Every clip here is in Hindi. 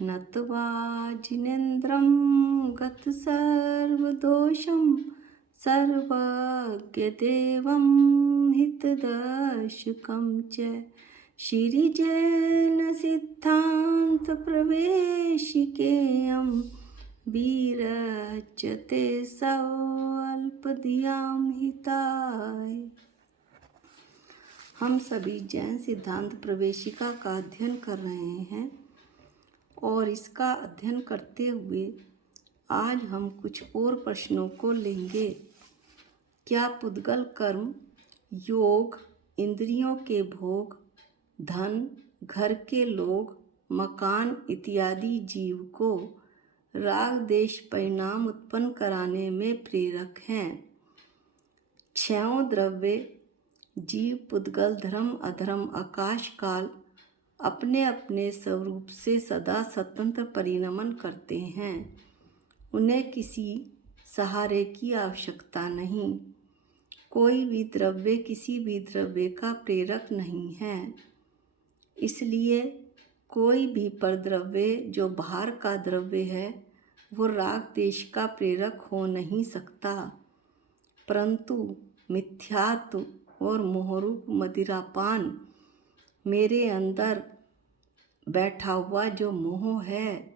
नत्वा जिनेन्द्रं गतसर्वदोषं सर्वज्ञदेवं हितदर्शकं च श्रीजैन सिद्धान्तप्रवेशिकेयं विरच्यते स्वल्पधियां हिताय। हम सभी जैन सिद्धांत प्रवेशिका का अध्ययन कर रहे हैं और इसका अध्ययन करते हुए आज हम कुछ और प्रश्नों को लेंगे। क्या पुद्गल कर्म, योग, इंद्रियों के भोग, धन, घर के लोग, मकान इत्यादि जीव को राग देश परिणाम उत्पन्न कराने में प्रेरक हैं? छहों द्रव्य जीव, पुद्गल, धर्म, अधर्म, आकाश काल अपने अपने स्वरूप से सदा स्वतंत्र परिणमन करते हैं। उन्हें किसी सहारे की आवश्यकता नहीं। कोई भी द्रव्य किसी भी द्रव्य का प्रेरक नहीं है। इसलिए कोई भी परद्रव्य जो बाहर का द्रव्य है वो राग देश का प्रेरक हो नहीं सकता, परंतु मिथ्यात्व और मोहरूप मदिरापान, मेरे अंदर बैठा हुआ जो मोह है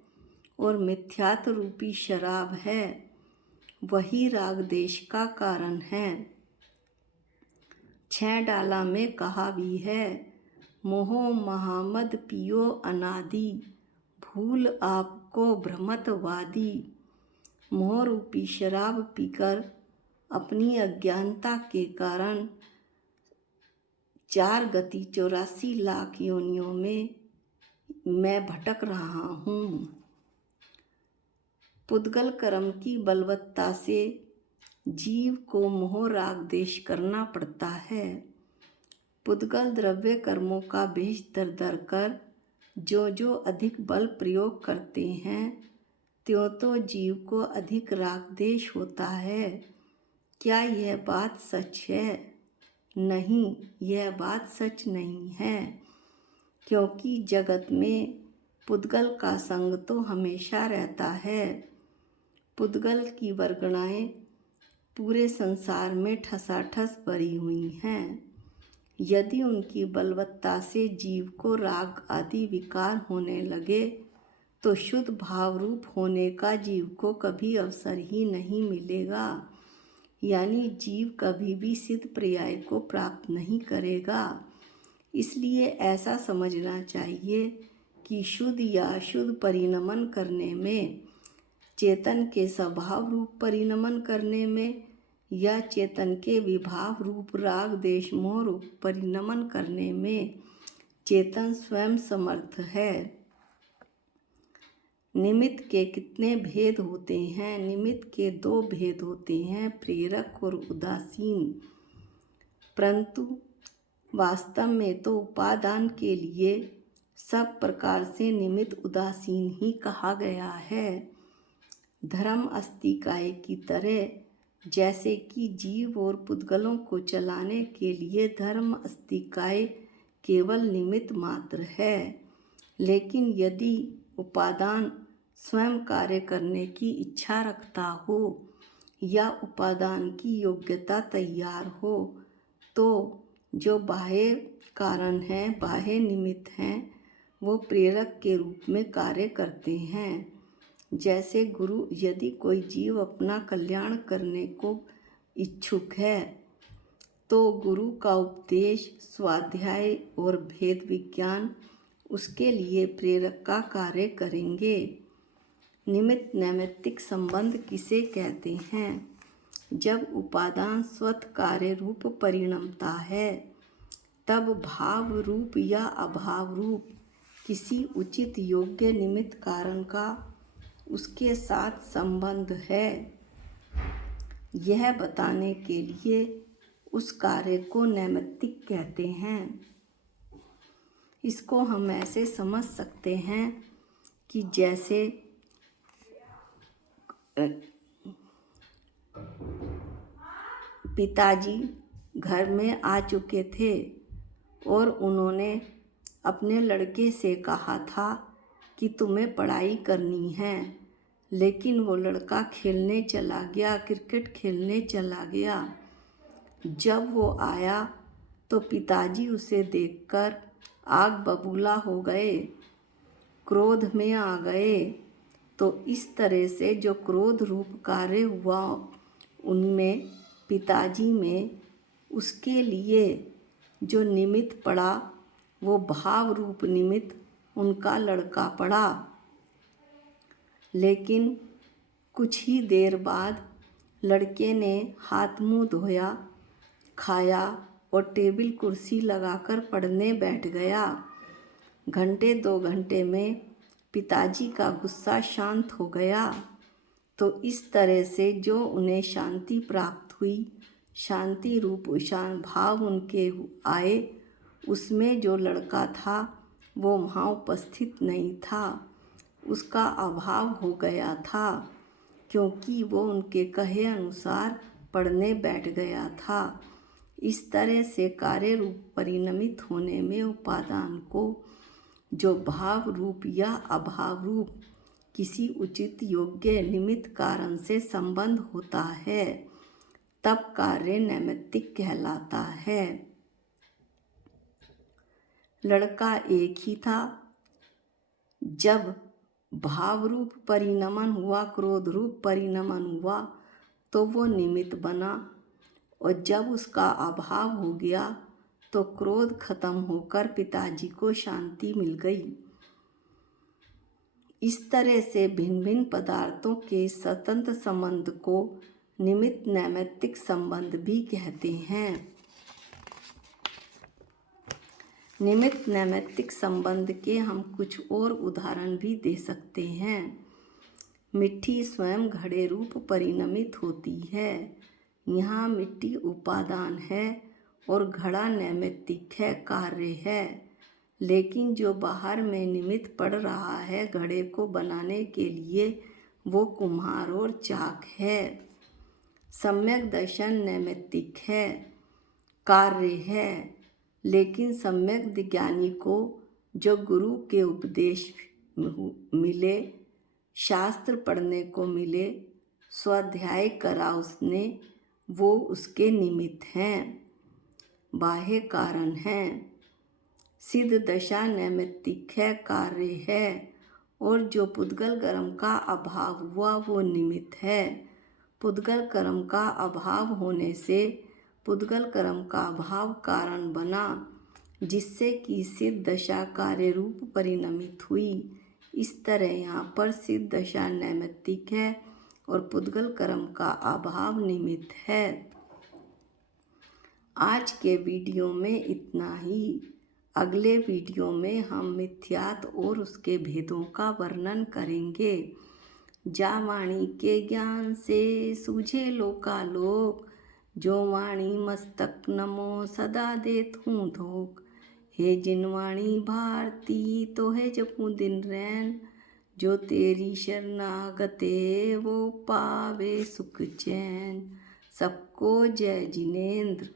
और मिथ्यात्व रूपी शराब है, वही राग देश का कारण है। 6 डाला में कहा भी है, मोह महामद पियो अनादि, भूल आपको भ्रमत वादी। मोह रूपी शराब पीकर अपनी अज्ञानता के कारण 4 गति 84 लाख योनियों में मैं भटक रहा हूँ। पुद्गल कर्म की बलवत्ता से जीव को मोह राग देश करना पड़ता है। पुद्गल द्रव्य कर्मों का भेष धर धर कर जो अधिक बल प्रयोग करते हैं त्यों तो जीव को अधिक राग देश होता है। क्या यह बात सच है? नहीं, यह बात सच नहीं है, क्योंकि जगत में पुद्गल का संग तो हमेशा रहता है। पुद्गल की वर्गणाएं पूरे संसार में ठसाठस भरी हुई हैं। यदि उनकी बलवत्ता से जीव को राग आदि विकार होने लगे तो शुद्ध भाव रूप होने का जीव को कभी अवसर ही नहीं मिलेगा, यानी जीव कभी भी सिद्ध पर्याय को प्राप्त नहीं करेगा। इसलिए ऐसा समझना चाहिए कि शुद्ध या अशुद्ध परिणमन करने में, चेतन के स्वभाव रूप परिणमन करने में या चेतन के विभाव रूप राग देश मोह रूप परिणमन करने में चेतन स्वयं समर्थ है। निमित्त के कितने भेद होते हैं? निमित्त के 2 भेद होते हैं, प्रेरक और उदासीन। परंतु वास्तव में तो उपादान के लिए सब प्रकार से निमित्त उदासीन ही कहा गया है। धर्म अस्तिकाय की तरह, जैसे कि जीव और पुद्गलों को चलाने के लिए धर्म अस्तिकाय केवल निमित्त मात्र है, लेकिन यदि उपादान स्वयं कार्य करने की इच्छा रखता हो या उपादान की योग्यता तैयार हो तो जो बाह्य कारण हैं, बाह्य निमित्त हैं, वो प्रेरक के रूप में कार्य करते हैं। जैसे गुरु, यदि कोई जीव अपना कल्याण करने को इच्छुक है तो गुरु का उपदेश, स्वाध्याय और भेद विज्ञान उसके लिए प्रेरक का कार्य करेंगे। निमित्त नैमित्तिक संबंध किसे कहते हैं? जब उपादान स्वतः कार्य रूप परिणमता है तब भाव रूप या अभाव रूप किसी उचित योग्य निमित्त कारण का उसके साथ संबंध है, यह बताने के लिए उस कार्य को नैमित्तिक कहते हैं। इसको हम ऐसे समझ सकते हैं कि जैसे पिताजी घर में आ चुके थे और उन्होंने अपने लड़के से कहा था कि तुम्हें पढ़ाई करनी है, लेकिन वो लड़का खेलने चला गया, क्रिकेट खेलने चला गया। जब वो आया तो पिताजी उसे देखकर आग बबूला हो गए, क्रोध में आ गए। तो इस तरह से जो क्रोध रूप कार्य हुआ उनमें, पिताजी में, उसके लिए जो निमित्त पड़ा वो भाव रूप निमित्त उनका लड़का पड़ा। लेकिन कुछ ही देर बाद लड़के ने हाथ मुंह धोया, खाया और टेबल कुर्सी लगाकर पढ़ने बैठ गया। घंटे 2 घंटे में पिताजी का गुस्सा शांत हो गया। तो इस तरह से जो उन्हें शांति प्राप्त हुई, शांति रूप भाव उनके आए, उसमें जो लड़का था वो वहाँ उपस्थित नहीं था, उसका अभाव हो गया था, क्योंकि वो उनके कहे अनुसार पढ़ने बैठ गया था। इस तरह से कार्य रूप परिणमित होने में उपादान को जो भाव रूप या अभाव रूप किसी उचित योग्य निमित्त कारण से संबंध होता है, तब कार्य नैमित्तिक कहलाता है। लड़का एक ही था। जब भाव रूप परिणमन हुआ, क्रोध रूप परिणमन हुआ, तो वो निमित्त बना, और जब उसका अभाव हो गया तो क्रोध खत्म होकर पिताजी को शांति मिल गई। इस तरह से भिन्न भिन्न पदार्थों के स्वतंत्र संबंध को निमित्त नैमित्तिक संबंध भी कहते हैं। निमित्त नैमित्तिक संबंध के हम कुछ और उदाहरण भी दे सकते हैं। मिट्टी स्वयं घड़े रूप परिणमित होती है। यहाँ मिट्टी उपादान है और घड़ा नैमित्तिक है, कार्य है। लेकिन जो बाहर में निमित्त पड़ रहा है घड़े को बनाने के लिए, वो कुम्हार और चाक है। सम्यक दर्शन नैमित्तिक है, कार्य है। लेकिन सम्यक ज्ञानी को जो गुरु के उपदेश मिले, शास्त्र पढ़ने को मिले, स्वाध्याय करा उसने, वो उसके निमित्त हैं, बाह्य कारण हैं। सिद्ध दशा नैमित्तिक है, कार्य है। और जो पुद्गल कर्म का अभाव हुआ वो निमित्त है। पुद्गल कर्म का अभाव होने से पुद्गल कर्म का अभाव कारण बना, जिससे कि सिद्ध दशा कार्य रूप परिणमित हुई। इस तरह यहाँ पर सिद्ध दशा नैमित्तिक है और पुद्गल कर्म का अभाव निमित्त है। आज के वीडियो में इतना ही। अगले वीडियो में हम मिथ्यात्व और उसके भेदों का वर्णन करेंगे। जा वाणी के ज्ञान से सूझे लोकालोक, जो वाणी मस्तक नमो सदा देत हूँ धोख। हे जिन वाणी भारती तो है जपू दिन रैन, जो तेरी शरणागते वो पावे सुख चैन। सबको जय जिनेंद्र।